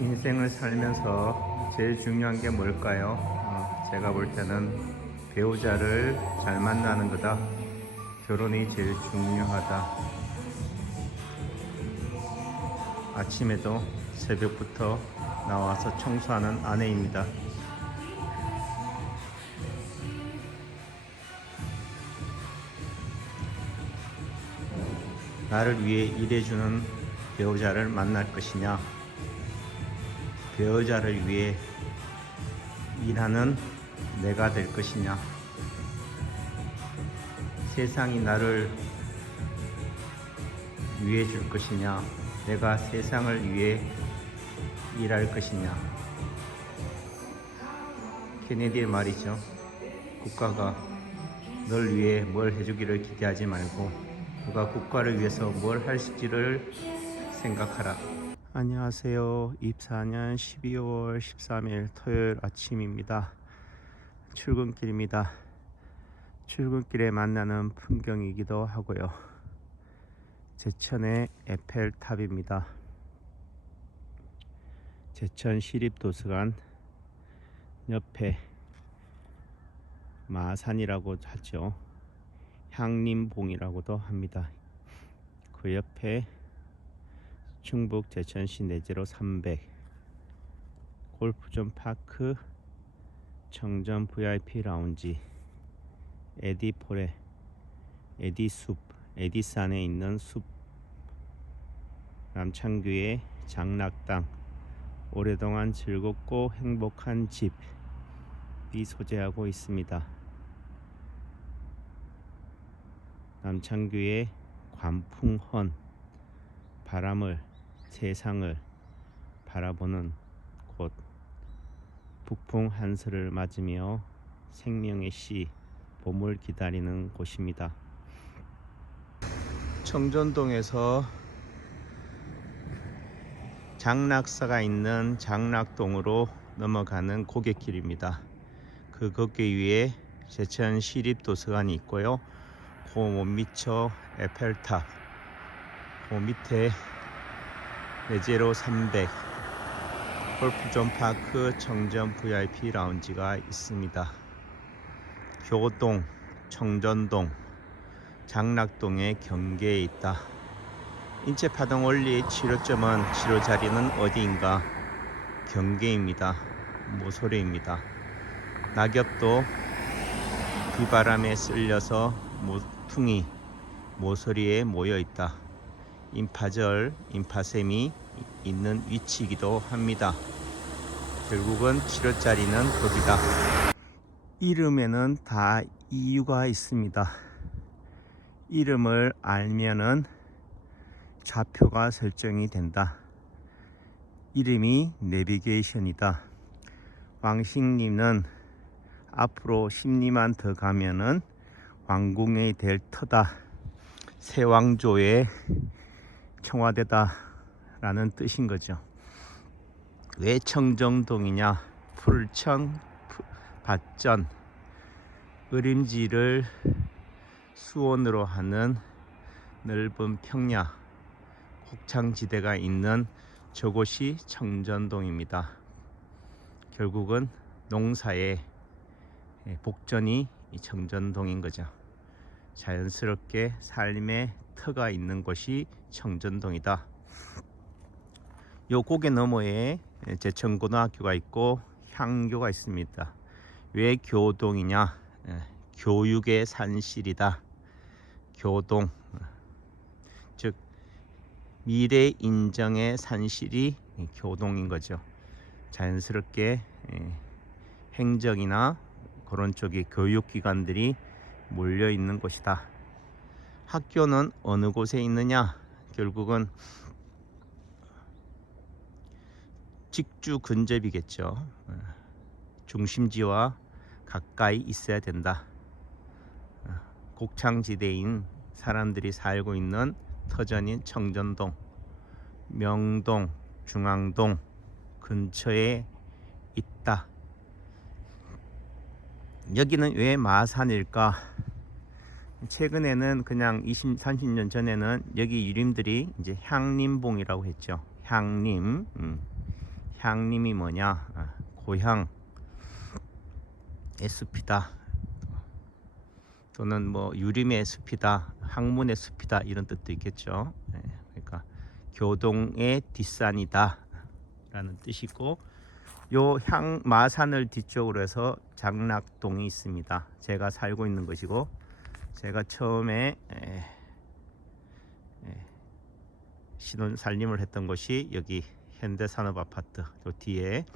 인생을 살면서 제일 중요한 게 뭘까요? 제가 볼 때는 배우자를 잘 만나는 거다. 결혼이 제일 중요하다. 아침에도 새벽부터 나와서 청소하는 아내입니다. 나를 위해 일해주는 배우자를 만날 것이냐, 배우자를 위해 일하는 내가 될 것이냐, 세상이 나를 위해 줄 것이냐, 내가 세상을 위해 일할 것이냐. 케네디의 말이죠. 국가가 널 위해 뭘 해주기를 기대하지 말고 누가 국가를 위해서 뭘 할지를 생각하라. 안녕하세요. 24년 12월 13일 토요일 아침입니다. 출근길입니다. 출근길에 만나는 풍경이기도 하고요. 제천의 에펠탑입니다. 제천 시립도서관 옆에 마산이라고 하죠. 향림봉이라고도 합니다. 그 옆에 충북 제천시 내제로 300 골프존 파크 청전 VIP 라운지 에디포레 에디숲 에디산에 있는 숲 남창규의 장락당 오랫동안 즐겁고 행복한 집이 소재하고 있습니다. 남창규의 관풍헌 바람을 세상을 바라보는 곳 북풍 한슬을 맞으며 생명의 씨 봄을 기다리는 곳입니다. 청전동에서 장락사가 있는 장락동으로 넘어가는 고갯길입니다. 그 걷기 위에 제천 시립도서관이 있고요. 그 못 미쳐 에펠탑, 그 밑에 내제로 300 골프존 파크 청전 VIP 라운지가 있습니다. 교동, 청전동, 장락동의 경계에 있다. 인체파동 원리 치료점은 치료 자리는 어디인가? 경계입니다. 모서리입니다. 낙엽도 비바람에 쓸려서 모퉁이 모서리에 모여 있다. 인파절, 인파샘이 있는 위치이기도 합니다. 결국은 치료 자리는 거기다. 이름에는 다 이유가 있습니다. 이름을 알면은 좌표가 설정이 된다. 이름이 내비게이션이다. 왕식리는 앞으로 10리만 더 가면은 왕궁이 될 터다. 세왕조의 청와대다 라는 뜻인 거죠. 왜 청정동이냐? 풀천, 밭전, 의림지를 수원으로 하는 넓은 평야 곡창지대가 있는 저곳이 청전동입니다. 결국은 농사의 복전이 이 청전동인 거죠. 자연스럽게 삶의 터가 있는 곳이 청전동이다. 요 고개 너머에 제천고등학교가 있고 향교가 있습니다. 왜 교동이냐? 교육의 산실이다. 교동, 즉 미래 인정의 산실이 교동인 거죠. 자연스럽게 행정이나 그런 쪽에 교육기관들이 몰려 있는 곳이다. 학교는 어느 곳에 있느냐? 결국은 직주 근접이겠죠. 중심지와 가까이 있어야 된다. 곡창지대인 사람들이 살고 있는 터전인 청전동, 명동, 중앙동 근처에 있다. 여기는 왜 마산일까? 최근에는 그냥 20, 30년 전에는 여기 이름들이 이제 향림봉이라고 했죠. 향림, 향림이 뭐냐? 고향의 숲이다. 또는 뭐 유림의 숲이다, 학문의 숲이다 이런 뜻도 있겠죠. 그러니까 교동의 뒷산이다 라는 뜻이고, 요 마산을 뒤쪽으로 해서 장락동이 있습니다. 제가 살고 있는 것이고, 제가 처음에 신혼 살림을 했던 곳이 여기 현대산업아파트 요 뒤에서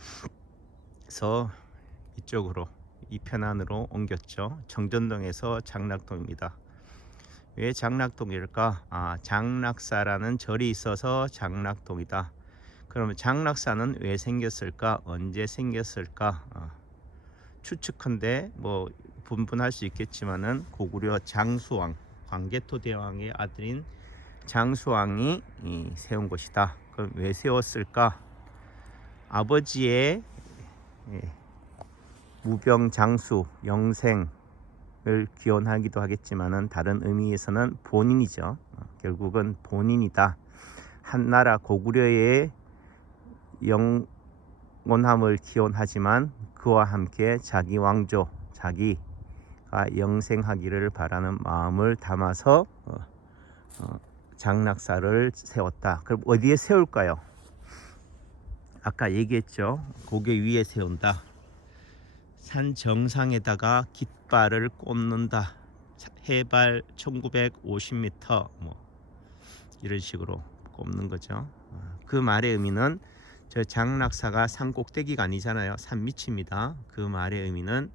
이쪽으로 이편안으로 옮겼죠. 정전동에서 장락동입니다. 왜 장락동일까? 장락사라는 절이 있어서 장락동이다. 그러면 장락사는 왜 생겼을까? 언제 생겼을까? 추측컨대 뭐 분분할 수 있겠지만은 고구려 장수왕, 광개토 대왕의 아들인 장수왕이 세운 곳이다. 그럼 왜 세웠을까? 아버지의 무병장수, 영생을 기원하기도 하겠지만은 다른 의미에서는 본인이죠. 결국은 본인이다. 한나라 고구려의 영원함을 기원하지만 그와 함께 자기 왕조, 자기가 영생하기를 바라는 마음을 담아서 장락사를 세웠다. 그럼 어디에 세울까요? 아까 얘기했죠. 고개 위에 세운다. 산 정상에다가 깃발을 꽂는다. 해발 1950m 뭐 이런 식으로 꼽는 거죠. 그 말의 의미는 저 장락사가 산 꼭대기가 아니잖아요. 산 밑입니다. 그 말의 의미는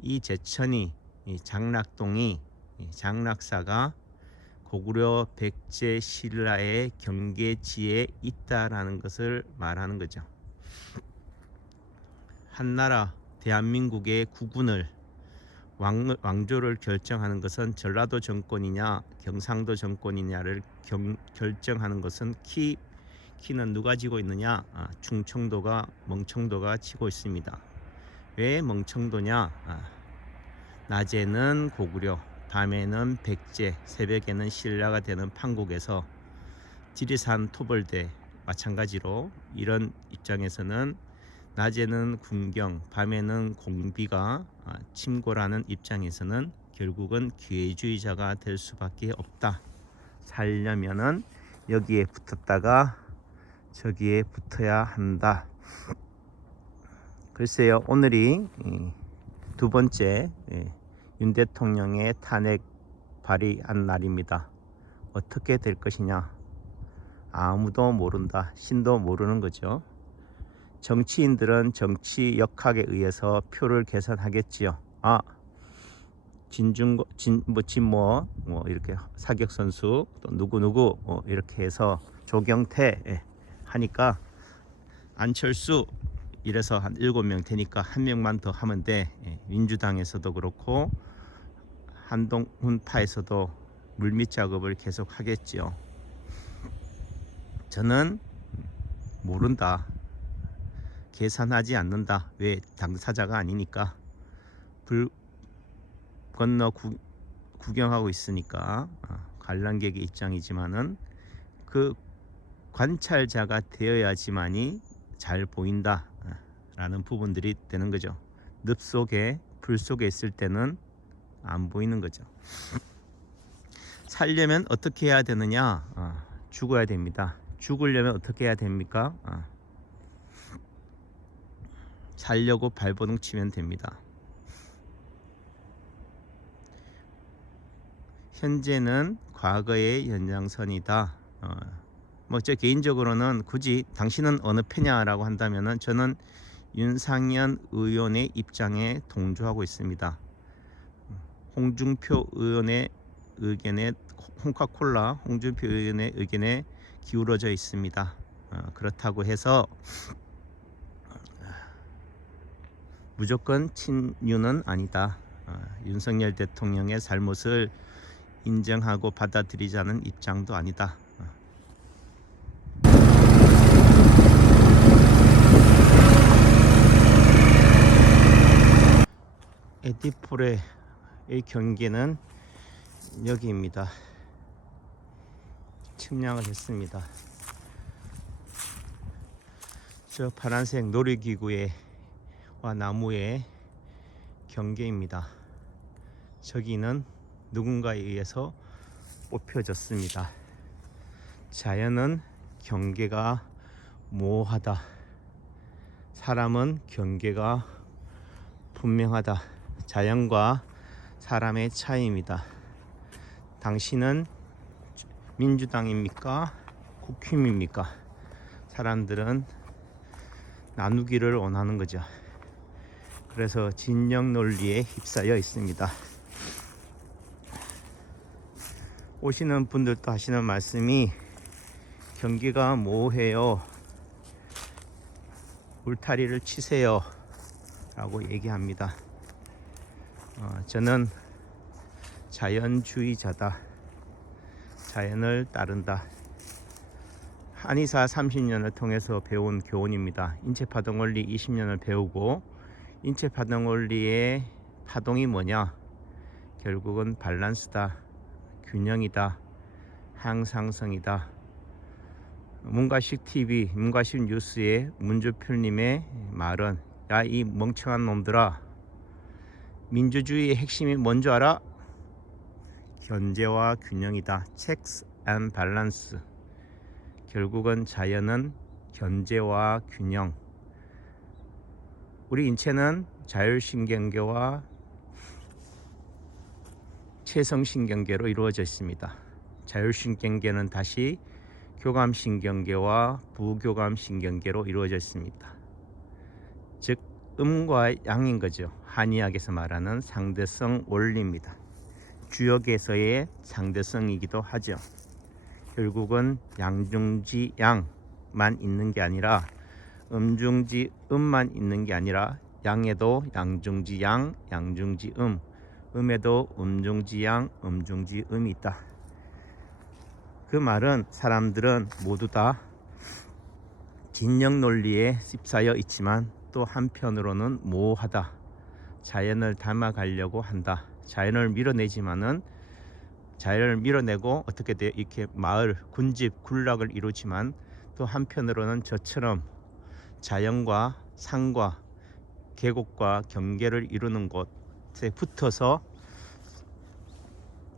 이 제천이, 이 장락동이, 이 장락사가 고구려 백제 신라의 경계지에 있다라는 것을 말하는 거죠. 한나라 대한민국의 국군을 왕조를 결정하는 것은 전라도 정권이냐 경상도 정권이냐를 결정하는 것은 키는 누가 지고 있느냐? 충청도가 멍청도가 지고 있습니다. 왜 멍청도냐? 낮에는 고구려, 밤에는 백제, 새벽에는 신라가 되는 판국에서 지리산 토벌대 마찬가지로 이런 입장에서는 낮에는 군경, 밤에는 공비가 침골하는 입장에서는 결국은 기회주의자가 될 수밖에 없다. 살려면은 여기에 붙었다가 저기에 붙어야 한다. 글쎄요, 오늘이 두 번째 윤 대통령의 탄핵 발의한 날입니다. 어떻게 될 것이냐? 아무도 모른다. 신도 모르는 거죠. 정치인들은 정치 역학에 의해서 표를 계산하겠지요. 진모 이렇게 사격 선수 또 누구 이렇게 해서 조경태 하니까 안철수 이래서 한 7명 되니까 한 명만 더 하면 돼. 민주당에서도 그렇고 한동훈파에서도 물밑 작업을 계속 하겠지요. 저는 모른다. 계산하지 않는다. 왜? 당사자가 아니니까. 불 건너 구경하고 있으니까 관람객의 입장이지만은 그 관찰자가 되어야지만이 잘 보인다 라는 부분들이 되는 거죠. 늪 속에 불 속에 있을 때는 안 보이는 거죠. 살려면 어떻게 해야 되느냐? 죽어야 됩니다. 죽으려면 어떻게 해야 됩니까? 살려고 발버둥 치면 됩니다. 현재는 과거의 연장선이다. 저 개인적으로는 굳이 당신은 어느 패냐라고 한다면은 저는 윤상현 의원의 입장에 동조하고 있습니다. 홍준표 의원의 의견에 홍카콜라 홍준표 의원의 의견에 기울어져 있습니다. 그렇다고 해서 무조건 친윤은 아니다. 윤석열 대통령의 잘못을 인정하고 받아들이자는 입장도 아니다. 에디포레의 경계는 여기입니다. 측량을 했습니다. 저 파란색 놀이기구의 와 나무의 경계입니다. 저기는 누군가에 의해서 뽑혀졌습니다. 자연은 경계가 모호하다. 사람은 경계가 분명하다. 자연과 사람의 차이입니다. 당신은 민주당입니까? 국힘입니까? 사람들은 나누기를 원하는 거죠. 그래서 진영 논리에 휩싸여 있습니다. 오시는 분들도 하시는 말씀이 경계가 모호해요. 울타리를 치세요. 라고 얘기합니다. 저는 자연주의자다. 자연을 따른다. 한의사 30년을 통해서 배운 교훈입니다. 인체파동 원리 20년을 배우고 인체파동 원리의 파동이 뭐냐? 결국은 밸런스다. 균형이다. 항상성이다. 문과식 TV, 문과식 뉴스의 문주필님의 말은 야, 이 멍청한 놈들아, 민주주의의 핵심이 뭔지 알아? 견제와 균형이다. Checks and balance. 결국은 자연은 견제와 균형. 우리 인체는 자율신경계와 체성신경계로 이루어져 있습니다. 자율신경계는 다시 교감신경계와 부교감신경계로 이루어져 있습니다. 즉 음과 양인 거죠. 한의학에서 말하는 상대성 원리입니다. 주역에서의 상대성이기도 하죠. 결국은 양중지 양만 있는 게 아니라 음중지 음만 있는 게 아니라 양에도 양중지 양, 양중지 음에도 음중지 양, 음중지 음이 있다. 그 말은 사람들은 모두 다 진영 논리에 휩싸여 있지만 또 한편으로는 모호하다. 자연을 닮아가려고 한다. 자연을 밀어내지만은 자연을 밀어내고 어떻게 돼 이렇게 마을 군집 군락을 이루지만 또 한편으로는 저처럼 자연과 산과 계곡과 경계를 이루는 곳에 붙어서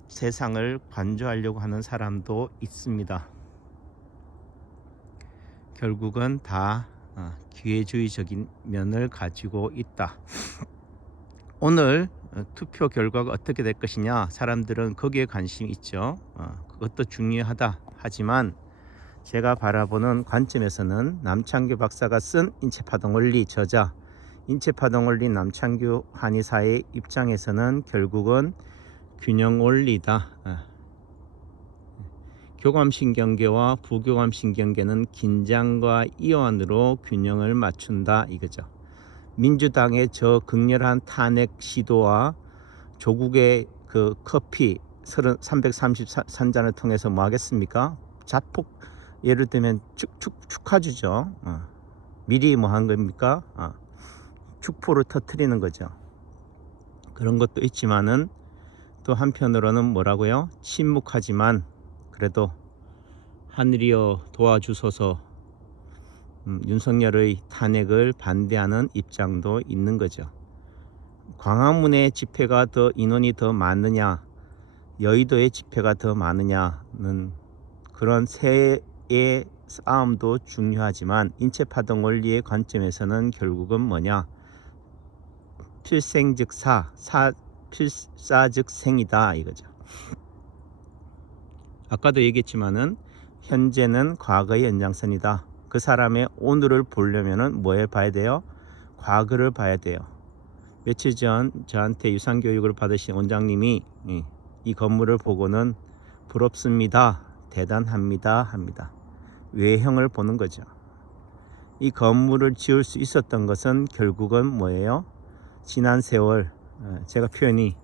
세상을 관조하려고 하는 사람도 있습니다. 결국은 다 기회주의적인 면을 가지고 있다. 오늘 투표 결과가 어떻게 될 것이냐, 사람들은 거기에 관심이 있죠. 그것도 중요하다. 하지만 제가 바라보는 관점에서는 남창규 박사가 쓴 인체파동원리 저자 인체파동원리 남창규 한의사의 입장에서는 결국은 균형원리다. 교감신경계와 부교감신경계는 긴장과 이완으로 균형을 맞춘다 이거죠. 민주당의 저 극렬한 탄핵 시도와 조국의 그 커피 333잔을 통해서 뭐 하겠습니까? 자폭 예를 들면 축하주죠. 미리 뭐 한 겁니까? 축포를 터뜨리는 거죠. 그런 것도 있지만은 또 한편으로는 뭐라고요? 침묵하지만 그래도 하늘이여 도와주소서, 윤석열의 탄핵을 반대하는 입장도 있는 거죠. 광화문의 집회가 더 인원이 더 많느냐, 여의도의 집회가 더 많으냐는 그런 세의 싸움도 중요하지만 인체파동 원리의 관점에서는 결국은 뭐냐? 필생즉사, 필사즉생이다 이거죠. 아까도 얘기했지만은 현재는 과거의 연장선이다. 그 사람의 오늘을 보려면은 뭐에 봐야 돼요? 과거를 봐야 돼요. 며칠 전 저한테 유산교육을 받으신 원장님이 이 건물을 보고는 부럽습니다, 대단합니다 합니다. 외형을 보는 거죠. 이 건물을 지을 수 있었던 것은 결국은 뭐예요? 지난 세월, 제가 표현이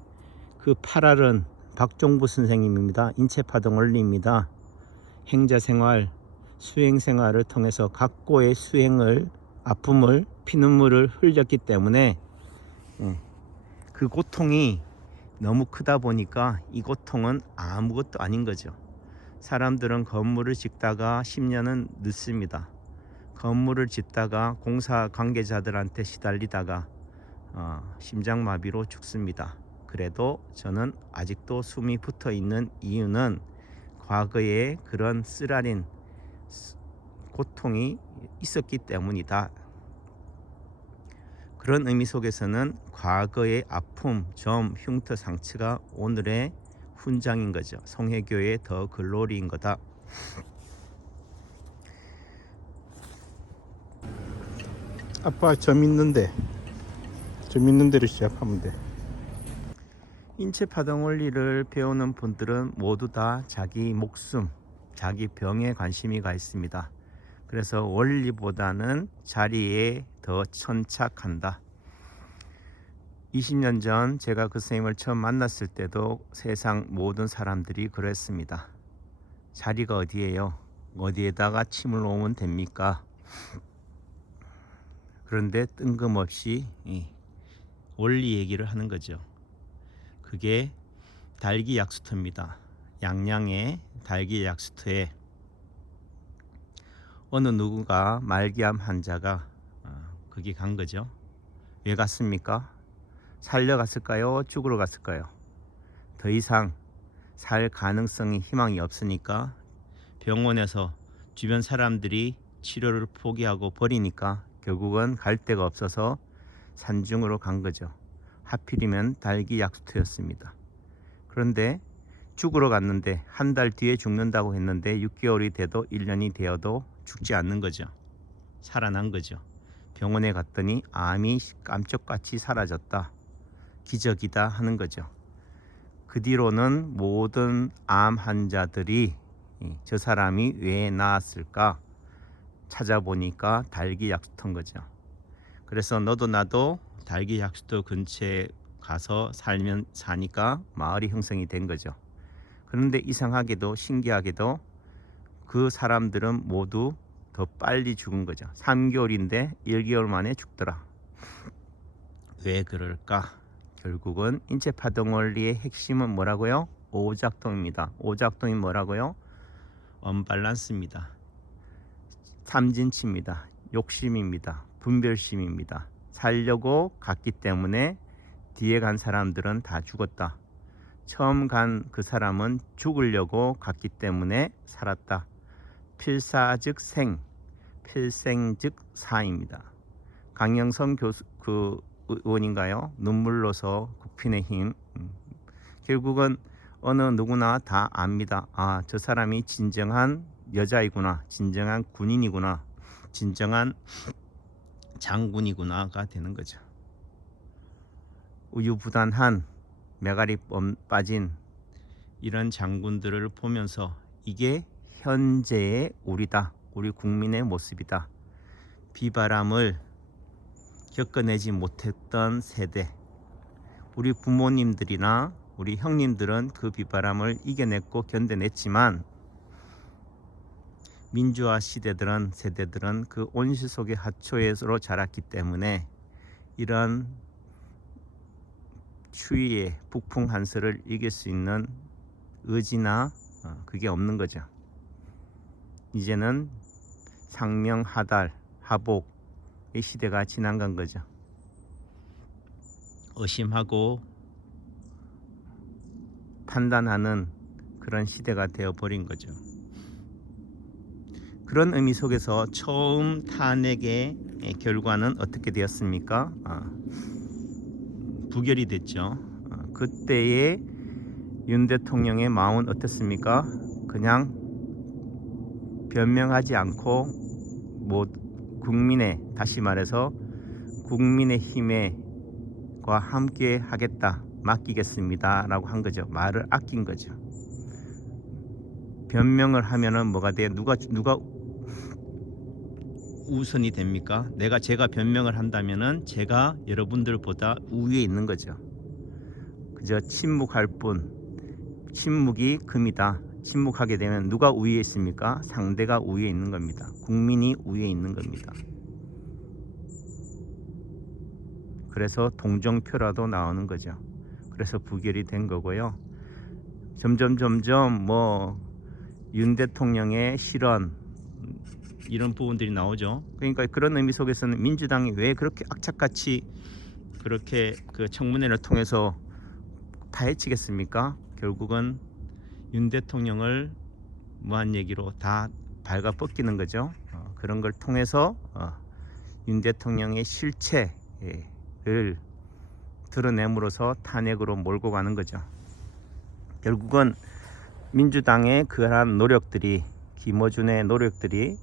그 8알은 박종부 선생님입니다. 인체파동 원리입니다. 행자생활, 수행생활을 통해서 각고의 수행을, 아픔을, 피눈물을 흘렸기 때문에 그 고통이 너무 크다 보니까 이 고통은 아무것도 아닌 거죠. 사람들은 건물을 짓다가 10년은 늦습니다. 건물을 짓다가 공사 관계자들한테 시달리다가 심장마비로 죽습니다. 그래도 저는 아직도 숨이 붙어 있는 이유는 과거에 그런 쓰라린 고통이 있었기 때문이다. 그런 의미 속에서는 과거의 아픔, 점, 흉터, 상처가 오늘의 훈장인 거죠. 성회교의 더 글로리인 거다. 아빠 점 있는 대로 시작하면 돼. 인체 파동 원리를 배우는 분들은 모두 다 자기 목숨, 자기 병에 관심이 가 있습니다. 그래서 원리보다는 자리에 더 천착한다. 20년 전 제가 그 선생님을 처음 만났을 때도 세상 모든 사람들이 그랬습니다. 자리가 어디예요? 어디에다가 침을 놓으면 됩니까? 그런데 뜬금없이 원리 얘기를 하는 거죠. 그게 달기 약수터입니다. 양양의 달기 약수터에 어느 누군가 말기암 환자가 거기 간 거죠. 왜 갔습니까? 살려갔을까요? 죽으러 갔을까요? 더 이상 살 가능성이 희망이 없으니까 병원에서 주변 사람들이 치료를 포기하고 버리니까 결국은 갈 데가 없어서 산중으로 간 거죠. 하필이면 달기 약수터였습니다. 그런데 죽으러 갔는데 한 달 뒤에 죽는다고 했는데 6개월이 돼도 1년이 되어도 죽지 않는 거죠. 살아난 거죠. 병원에 갔더니 암이 깜짝같이 사라졌다. 기적이다 하는 거죠. 그 뒤로는 모든 암 환자들이 저 사람이 왜 나았을까 찾아보니까 달기 약수터인 거죠. 그래서 너도 나도 달기 약수터 근처에 가서 살면 사니까 마을이 형성이 된 거죠. 그런데 이상하게도 신기하게도 그 사람들은 모두 더 빨리 죽은 거죠. 3개월인데 1개월 만에 죽더라. 왜 그럴까? 결국은 인체 파동 원리의 핵심은 뭐라고요? 오작동입니다. 오작동이 뭐라고요? 언밸런스입니다. 삼진치입니다. 욕심입니다. 분별심입니다. 살려고 갔기 때문에 뒤에 간 사람들은 다 죽었다. 처음 간 그 사람은 죽으려고 갔기 때문에 살았다. 필사 즉 생, 필생 즉 사입니다. 강영선 의원인가요? 눈물로서 국민의 힘. 결국은 어느 누구나 다 압니다. 아, 저 사람이 진정한 여자이구나, 진정한 군인이구나, 진정한 장군이구나가 되는 거죠. 우유부단한 메가리 빠진 이런 장군들을 보면서 이게 현재의 우리다, 우리 국민의 모습이다. 비바람을 겪어내지 못했던 세대, 우리 부모님들이나 우리 형님들은 그 비바람을 이겨냈고 견뎌냈지만 민주화 세대들은 그 온실 속의 하초에서 자랐기 때문에 이런 추위의 북풍 한스를 이길 수 있는 의지나 그게 없는 거죠. 이제는 상명 하달 하복의 시대가 지나간 거죠. 의심하고 판단하는 그런 시대가 되어버린 거죠. 그런 의미 속에서 처음 탄핵의 결과는 어떻게 되었습니까? 부결이 됐죠. 그때의 윤 대통령의 마음은 어땠습니까? 그냥 변명하지 않고 국민의, 다시 말해서 국민의 힘과 함께 하겠다, 맡기겠습니다 라고 한 거죠. 말을 아낀 거죠. 변명을 하면은 뭐가 돼요? 누가 우선이 됩니까? 제가 변명을 한다면은 제가 여러분들보다 우위에 있는 거죠. 그저 침묵할 뿐. 침묵이 금이다. 침묵하게 되면 누가 우위에 있습니까? 상대가 우위에 있는 겁니다. 국민이 우위에 있는 겁니다. 그래서 동정표라도 나오는 거죠. 그래서 부결이 된 거고요. 점점 윤 대통령의 실언, 이런 부분들이 나오죠. 그러니까 그런 의미 속에서는 민주당이 왜 그렇게 악착같이 그렇게 그 청문회를 통해서 파헤치겠습니까? 결국은 윤 대통령을 무한 얘기로 다 발가 벗기는 거죠. 그런 걸 통해서 윤 대통령의 실체를 드러냄으로써 탄핵으로 몰고 가는 거죠. 결국은 민주당의 그러한 노력들이, 김어준의 노력들이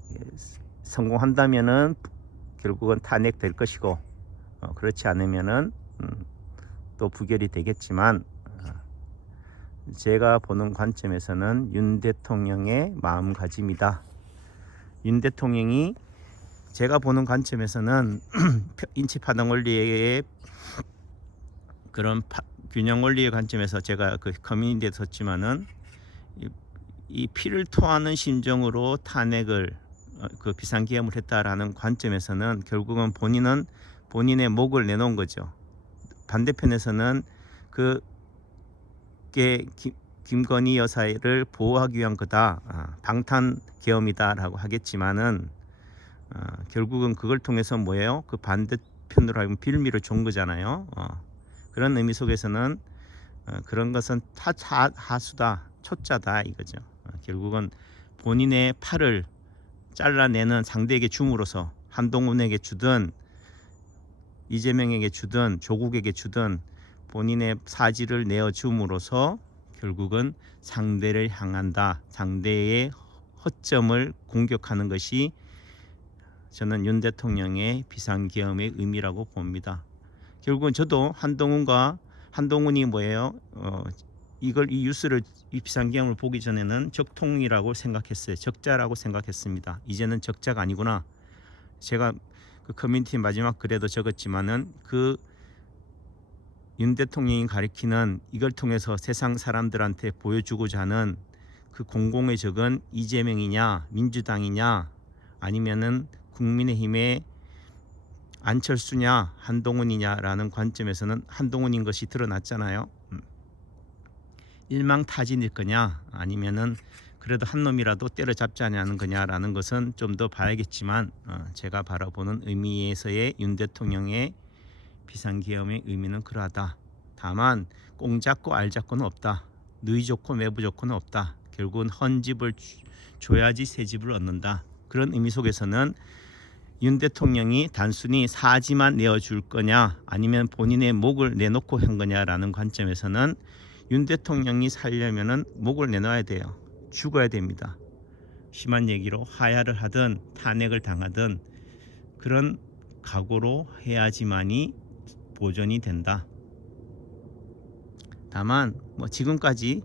성공한다면은 결국은 탄핵될 것이고, 그렇지 않으면은 또 부결이 되겠지만, 제가 보는 관점에서는 윤 대통령의 마음가짐이다. 윤 대통령이 제가 보는 관점에서는 인치 파동 원리의 그런 균형 원리의 관점에서 제가 그 커뮤니티에 썼지만은 이 피를 토하는 심정으로 탄핵을 그 비상계엄을 했다라는 관점에서는 결국은 본인은 본인의 목을 내놓은 거죠. 반대편에서는 그게 김건희 여사를 보호하기 위한 거다, 방탄계엄이다라고 하겠지만은 결국은 그걸 통해서 뭐예요? 그 반대편으로 하여금 빌미를 준 거잖아요. 그런 의미 속에서는 그런 것은 하수다, 초짜다 이거죠. 결국은 본인의 팔을 잘라내는 상대에게 줌으로써 한동훈에게 주든 이재명에게 주든 조국에게 주든 본인의 사지를 내어줌으로써 결국은 상대를 향한다, 상대의 허점을 공격하는 것이 저는 윤 대통령의 비상계엄의 의미라고 봅니다. 결국은 저도 한동훈이 뭐예요? 이 뉴스를, 이 비상계엄을 보기 전에는 적통이라고 생각했어요. 적자라고 생각했습니다. 이제는 적자가 아니구나. 제가 그 커뮤니티 마지막 글에도 적었지만은 그 윤 대통령이 가리키는 이걸 통해서 세상 사람들한테 보여주고자 하는 그 공공의 적은 이재명이냐 민주당이냐 아니면은 국민의힘의 안철수냐 한동훈이냐라는 관점에서는 한동훈인 것이 드러났잖아요. 일망타진일 거냐 아니면은 그래도 한 놈이라도 때려잡지 않냐는 거냐라는 것은 좀 더 봐야겠지만, 제가 바라보는 의미에서의 윤 대통령의 비상계엄의 의미는 그러하다. 다만 꽁 잡고 알 잡고는 없다. 누이 좋고 매부 좋고는 없다. 결국은 헌집을 줘야지 새 집을 얻는다. 그런 의미 속에서는 윤 대통령이 단순히 사지만 내어줄 거냐 아니면 본인의 목을 내놓고 한 거냐라는 관점에서는 윤 대통령이 살려면은 목을 내놔야 돼요. 죽어야 됩니다. 심한 얘기로 하야를 하든 탄핵을 당하든 그런 각오로 해야지만이 보존이 된다. 다만 지금까지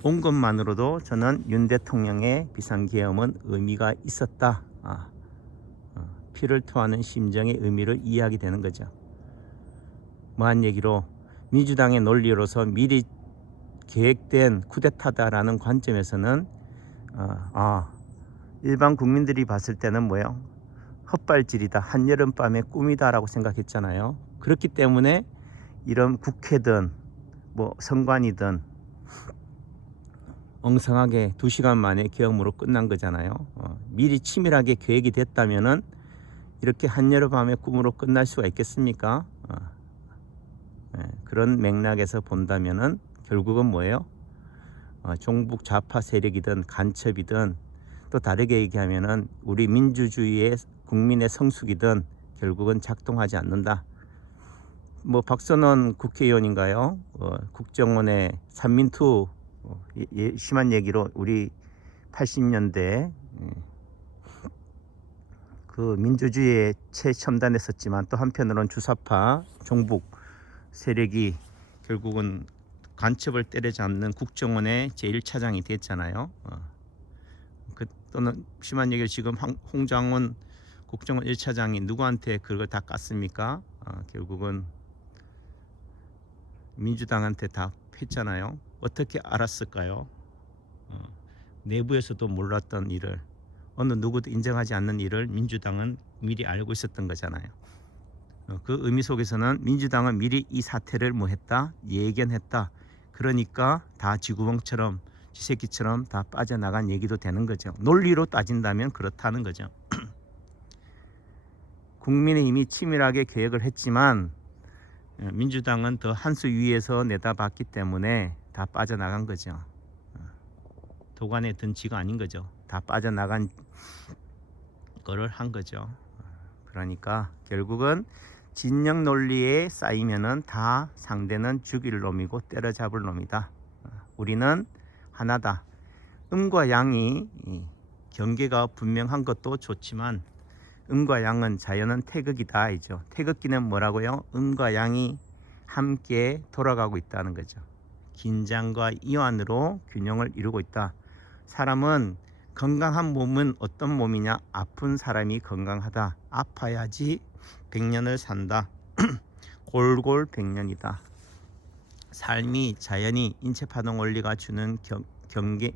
본 것만으로도 저는 윤 대통령의 비상계엄은 의미가 있었다. 피를 토하는 심정의 의미를 이해하게 되는 거죠. 뭐한 얘기로 민주당의 논리로서 미리 계획된 쿠데타다라는 관점에서는 일반 국민들이 봤을 때는 뭐예요? 헛발질이다, 한여름밤의 꿈이다라고 생각했잖아요. 그렇기 때문에 이런 국회든 선관이든 엉성하게 2시간 만에 계엄으로 끝난 거잖아요. 미리 치밀하게 계획이 됐다면은 이렇게 한여름밤의 꿈으로 끝날 수가 있겠습니까? 그런 맥락에서 본다면은 결국은 뭐예요? 종북 좌파 세력이든 간첩이든 또 다르게 얘기하면은 우리 민주주의의 국민의 성숙이든 결국은 작동하지 않는다. 박선원 국회의원인가요? 국정원의 삼민투, 심한 얘기로 우리 80년대 그 민주주의에 최첨단했었지만 또 한편으로는 주사파 종북 세력이 결국은 간첩을 때려잡는 국정원의 제1차장이 됐잖아요. 또는 심한 얘기로 지금 홍장훈 국정원 1차장이 누구한테 그걸 다 깠습니까? 결국은 민주당한테 다 했잖아요. 어떻게 알았을까요? 내부에서도 몰랐던 일을, 어느 누구도 인정하지 않는 일을 민주당은 미리 알고 있었던 거잖아요. 그 의미 속에서는 민주당은 미리 이 사태를 했다? 예견했다. 그러니까 다 쥐구멍처럼 쥐새끼처럼 다 빠져나간 얘기도 되는 거죠. 논리로 따진다면 그렇다는 거죠. 국민의힘이 치밀하게 계획을 했지만 민주당은 더 한 수 위에서 내다봤기 때문에 다 빠져나간 거죠. 도관에 든 쥐가 아닌 거죠. 다 빠져나간 거를 한 거죠. 그러니까 결국은 진영 논리에 쌓이면은 다 상대는 죽일 놈이고 때려잡을 놈이다. 우리는 하나다. 음과 양이 경계가 분명한 것도 좋지만 음과 양은 자연은 태극이다 이죠. 태극기는 뭐라고요? 음과 양이 함께 돌아가고 있다는 거죠. 긴장과 이완으로 균형을 이루고 있다. 사람은 건강한 몸은 어떤 몸이냐? 아픈 사람이 건강하다. 아파야지 100년을 산다. 골골 100년이다. 삶이 자연이 인체파동 원리가 주는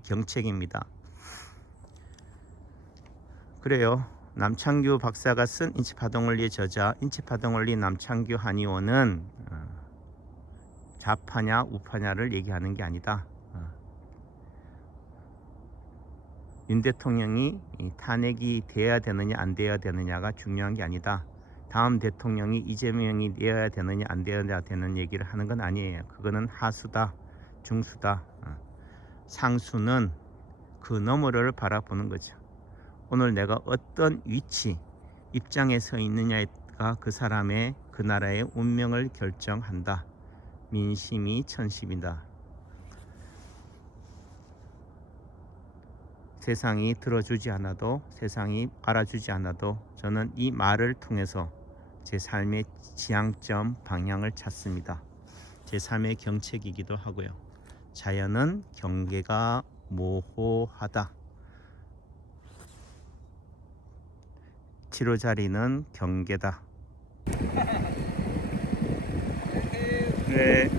경책입니다. 그래요. 남창규 박사가 쓴 인체파동 원리의 저자 인체파동 원리 남창규 한의원은 좌파냐 우파냐를 얘기하는 게 아니다. 윤 대통령이 탄핵이 돼야 되느냐 안 돼야 되느냐가 중요한 게 아니다. 다음 대통령이 이재명이 되어야 되느냐 안 되어야 되는 얘기를 하는 건 아니에요. 그거는 하수다, 중수다. 상수는 그 너머를 바라보는 거죠. 오늘 내가 어떤 위치, 입장에 서 있느냐가 그 사람의 그 나라의 운명을 결정한다. 민심이 천심이다. 세상이 들어주지 않아도 세상이 알아주지 않아도 저는 이 말을 통해서 제 삶의 지향점 방향을 찾습니다. 제 삶의 경책이기도 하고요. 자연은 경계가 모호하다. 치료자리는 경계다. 네.